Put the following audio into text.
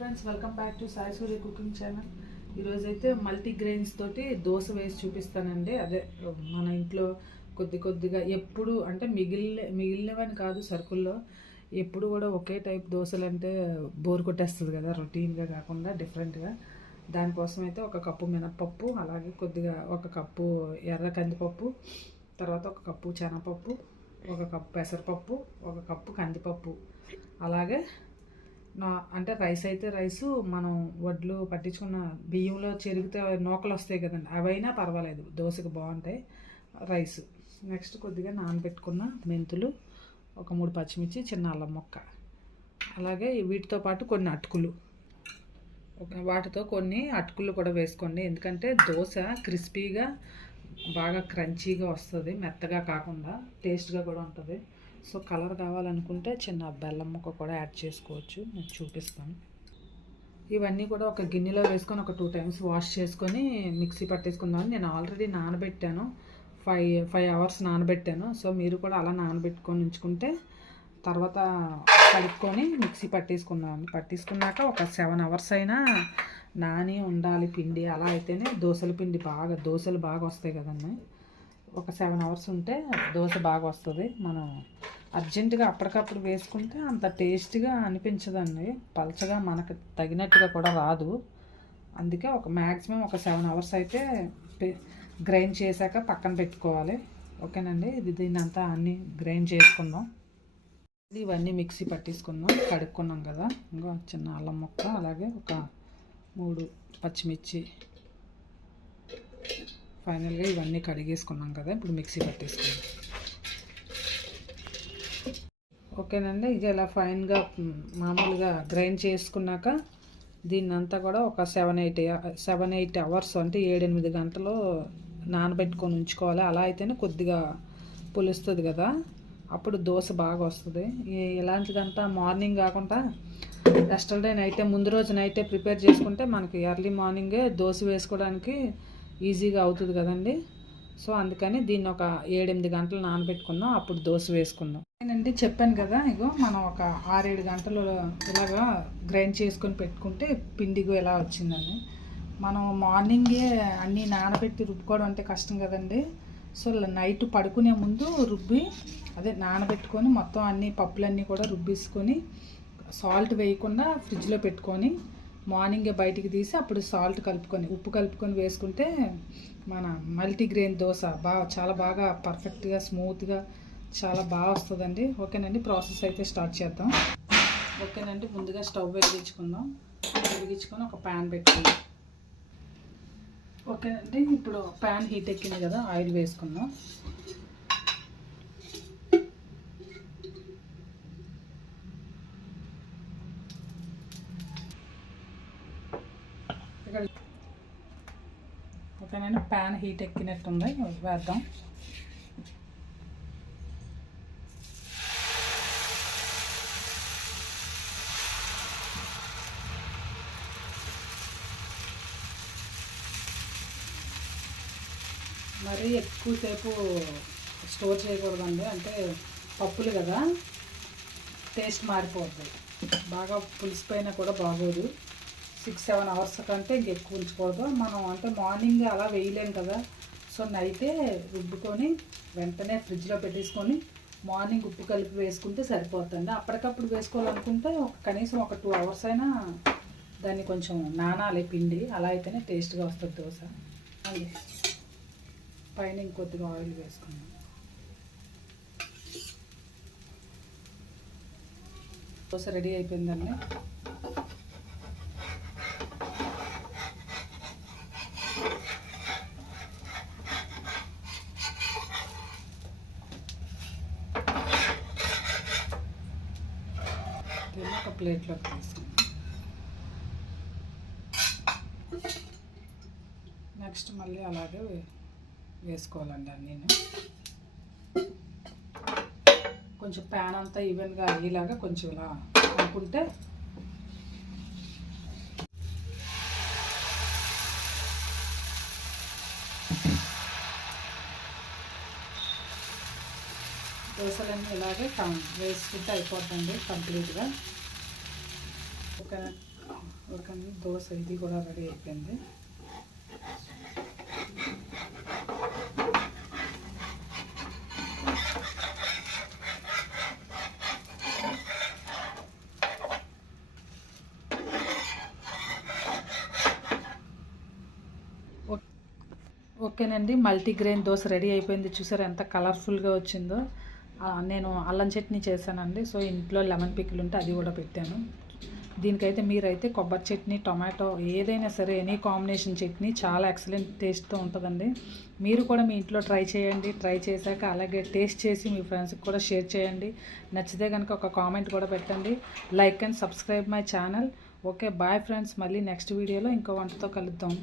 Friends, welcome back to Sai Surya cooking channel. ఈరోజైతే multi grains తోటి దోశ వేసి చూపిస్తానండి. అదే మన ఇంట్లో కొద్దిగా ఎప్పుడు అంటే మిగిలినవని కాదు, సరుకుల్లో ఎప్పుడు కూడా ఒకే టైప్ దోశలు అంటే బోర్ కొట్టేస్తుంది కదా, రొటీన్గా కాకుండా డిఫరెంట్గా. దానికోసం అయితే ఒక కప్పు మినప్పప్పు, అలాగే కొద్దిగా ఒక కప్పు ఎర్ర కందిపప్పు, తర్వాత ఒక కప్పు శనగపప్పు, ఒక కప్పు పెసరపప్పు, ఒక కప్పు కందిపప్పు, అలాగే అంటే రైస్ అయితే రైసు మనం వడ్లు పట్టించుకున్న బియ్యంలో చెరిగితే నూకలు వస్తాయి కదండి, అవైనా పర్వాలేదు, దోశకు బాగుంటాయి. రైస్ నెక్స్ట్ కొద్దిగా నానబెట్టుకున్న మెంతులు, ఒక 3 పచ్చిమిర్చి, చిన్న అల్లం ముక్క, అలాగే వీటితో పాటు కొన్ని అటుకులు, వాటితో కొన్ని అటుకులు కూడా వేసుకోండి. ఎందుకంటే దోశ క్రిస్పీగా బాగా క్రంచీగా వస్తుంది, మెత్తగా కాకుండా టేస్ట్గా కూడా ఉంటుంది. సో కలర్ కావాలనుకుంటే చిన్న బెల్లం ముక్క కూడా యాడ్ చేసుకోవచ్చు, నేను చూపిస్తాను. ఇవన్నీ కూడా ఒక గిన్నెలో వేసుకొని ఒక 2 times వాష్ చేసుకొని మిక్సీ పట్టేసుకుందాం. నేను ఆల్రెడీ నానబెట్టాను, 5 hours నానబెట్టాను. సో మీరు కూడా అలా నానబెట్టుకొని ఉంచుకుంటే తర్వాత కలుపుకొని మిక్సీ పట్టేసుకున్నాక ఒక 7 hours అయినా నాని ఉండాలి పిండి. అలా అయితేనే దోశలు బాగా వస్తాయి కదండి. ఒక 7 hours ఉంటే దోశ బాగా వస్తుంది. మనం అర్జెంటుగా అప్పటికప్పుడు వేసుకుంటే అంత టేస్ట్గా అనిపించదండి, పలచగా మనకు తగినట్టుగా కూడా రాదు. అందుకే మ్యాక్సిమం ఒక 7 hours అయితే గ్రైండ్ చేశాక పక్కన పెట్టుకోవాలి. ఓకేనండి, దీన్ని అంతా అన్నీ గ్రైండ్ చేసుకుందాం. ఇవన్నీ మిక్సీ పట్టేసుకుందాం. కడుక్కున్నాం కదా, ఇంకా చిన్న అల్లం ముక్క, అలాగే ఒక 3 పచ్చిమిర్చి, ఫైనల్గా ఇవన్నీ కడిగేసుకున్నాం కదా, ఇప్పుడు మిక్సీ పట్టేసుకున్నాం. ఓకేనండి, ఇది ఇలా ఫైన్గా మామూలుగా గ్రైండ్ చేసుకున్నాక దీన్నంతా కూడా ఒక 7-8 hours అంటే 7-8 గంటలు నానబెట్టుకొని ఉంచుకోవాలి. అలా అయితేనే కొద్దిగా పులుస్తుంది కదా, అప్పుడు దోశ బాగా వస్తుంది. ఇలాంటిదంతా మార్నింగ్ కాకుండా ఎస్టర్డే నైటే, ముందు రోజు నైటే ప్రిపేర్ చేసుకుంటే మనకి ఎర్లీ మార్నింగే దోశ వేసుకోవడానికి ఈజీగా అవుతుంది కదండి. సో అందుకని దీన్ని ఒక 7-8 గంటలు నానబెట్టుకుందాం, అప్పుడు దోశ వేసుకుందాం. నేనండి చెప్పాను కదా, ఇగో మనం ఒక 6-7 గంటలు ఇలాగా గ్రైండ్ చేసుకొని పెట్టుకుంటే పిండిగా ఎలా వచ్చిందని. మనం మార్నింగే అన్నీ నానబెట్టి రుబ్బుకోవడం అంటే కష్టం కదండి. సో నైట్ పడుకునే ముందు నానబెట్టుకొని మొత్తం అన్ని పప్పులన్నీ కూడా రుబ్బేసుకొని సాల్ట్ వేయకుండా ఫ్రిడ్జ్లో పెట్టుకొని మార్నింగే బయటికి తీసి అప్పుడు సాల్ట్ కలుపుకొని, ఉప్పు కలుపుకొని వేసుకుంటే మన మల్టీగ్రెయిన్ దోశ చాలా బాగా పర్ఫెక్ట్గా స్మూత్గా చాలా బాగా వస్తుందండి. ఓకేనండి, ప్రాసెస్ అయితే స్టార్ట్ చేద్దాం. ఓకేనండి, ముందుగా స్టవ్ వెలిగించుకొని ఒక ప్యాన్ పెట్టుకుందాం. ఓకేనండి, ఇప్పుడు ప్యాన్ హీట్ ఎక్కింది కదా, ఆయిల్ వేసుకుందాం. ఓకేనండి, ప్యాన్ హీట్ ఎక్కినట్టుంది, వేద్దాం. మరీ ఎక్కువసేపు స్టోర్ చేయకూడదండి, అంటే పప్పులు కదా, టేస్ట్ మారిపోతుంది. బాగా పులిసిపోయినా కూడా బాగోదు. 6-7 hours కంటే ఇంకెక్కువ ఉంచకూడదు. మనం అంటే మార్నింగ్ అలా వేయలేం కదా, సో నైటే రుబ్బుకొని వెంటనే ఫ్రిడ్జ్లో పెట్టేసుకొని మార్నింగ్ ఉప్పు కలిపి వేసుకుంటే సరిపోతుంది. అప్పటికప్పుడు వేసుకోవాలనుకుంటే కనీసం ఒక 2 hours అయినా దాన్ని కొంచెం నానాలి పిండి, అలా అయితేనే టేస్ట్గా వస్తుంది దోశ. పైన ఇంకొద్దిగా ఆయిల్ వేసుకున్నాం. దోశ రెడీ అయిపోయిందండి. ఒక ప్లేట్లోకి తీసుకున్నాం. నెక్స్ట్ మళ్ళీ అలాగే వేసుకోవాలండి అన్నీ. కొంచెం ప్యాన్ అంతా ఈవెన్గా అయ్యేలాగా కొంచెం ఇలా అనుకుంటే దోశలన్నీ ఇలాగే వేసుకుంటే అయిపోతుంది కంప్లీట్గా. ఓకే, దోశ ఇది కూడా రెడీ అయిపోయింది. ఓకేనండి, మల్టీగ్రెయిన్ దోశ రెడీ అయిపోయింది. చూసారు ఎంత కలర్ఫుల్గా వచ్చిందో. నేను అల్లం చట్నీ చేశానండి. సో ఇంట్లో లెమన్ పికిల్ ఉంటే అది కూడా పెట్టాను. దీనికైతే మీరైతే కొబ్బరి చట్నీ, టొమాటో ఏదైనా సరే ఎనీ కాంబినేషన్ చట్నీ చాలా ఎక్సలెంట్ టేస్ట్తో ఉంటుందండి. మీరు కూడా మీ ఇంట్లో ట్రై చేయండి. ట్రై చేశాక అలాగే టేస్ట్ చేసి మీ ఫ్రెండ్స్కి కూడా షేర్ చేయండి. నచ్చితే కనుక ఒక కామెంట్ కూడా పెట్టండి. Like and subscribe my channel. Okay, bye friends. మళ్ళీ నెక్స్ట్ వీడియోలో ఇంకో వంటతో కలుద్దాం.